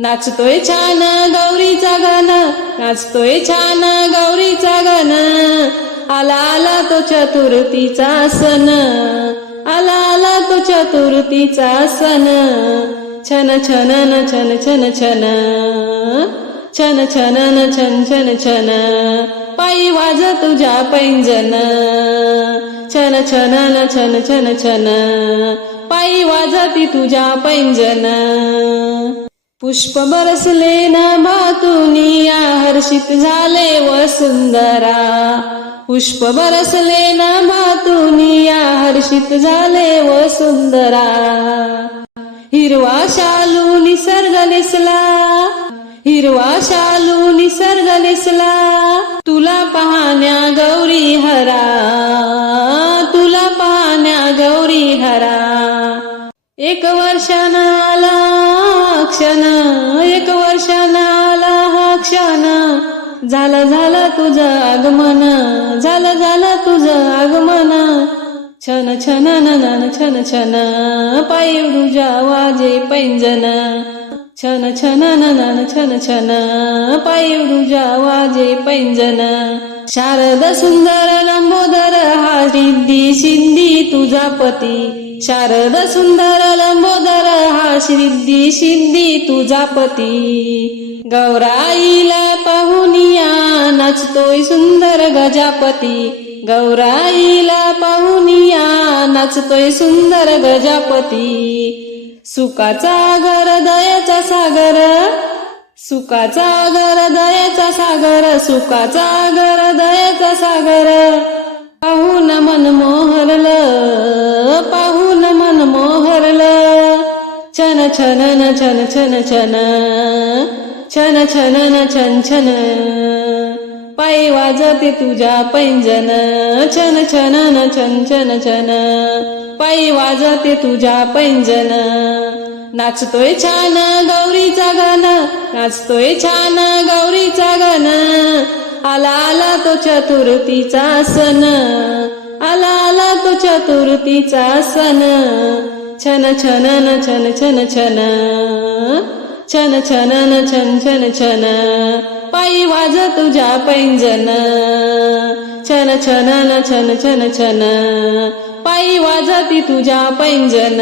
नाचतोय छान गौरीचा गण नाचतोय छान गौरीचा गण. आला आला तो चतुर्थीचा सण आला आला तो चतुर्थीचा सण. छन छन न छन छन छन. छन छन न छन छन छन. पायी वाज तुझ्या पैंजन. छन छन न छन छन छन. पायी वाजती तुझ्या पैंजन. पुष्प बरसले ना हर्षित झाले वसुंदरा पुष्प बरसले ना भातुनिया हर्षित झाले वसुंदरा हिरवा शालू निसर्ग नेसला. हिरवा शालू निसर्ग नेसला. तुला पाहण्या गौरी हरा. तुला पाहण्या गौरी हरा. एक वर्षानं आला क्षण एक वर्षानं आला हा क्षण. झालं झालं तुझं आगमन झालं झालं तुझं आगमन. छन छन नन छन छन पायी रुजा वाजे पैंजन. छन छन नन छन छन पायी रुजा वाजे पैंजन. शारद सुंदर लंबोदर हा रिद्धी सिद्धी तुझा पती. शारद सुंदर लंबोदर श्रिद्धी सिद्धी तुझा पती. गौराईला पाहुनिया नाचतोय सुंदर गजापती. गौराईला पाहुनिया नाचतोय सुंदर गजापती. सुखाचा घर दयाचा सागर. सुखाचा घर दयाचा सागर. सुखाचा घर दयाचा सागर. पाहुन मन छन छन न छन छन छन छन छन न छन छन पायी वाजते तुझ्या पैंजन। छन छन न छन छन छन पायी वाजते तुझ्या पैंजन। नाचतोय छान गौरीचा गण। नाचतोय छान गौरीचा गण। आला आला तो चतुर्थीचा सण। आला आला तो चतुर्थीचा सण। छन छन न छन छन छन छन छन न छन छन छन पायी वाज तुझ्या पैंजन. छन छन न छन छन छन पायी वाजती तुझ्या पैंजन.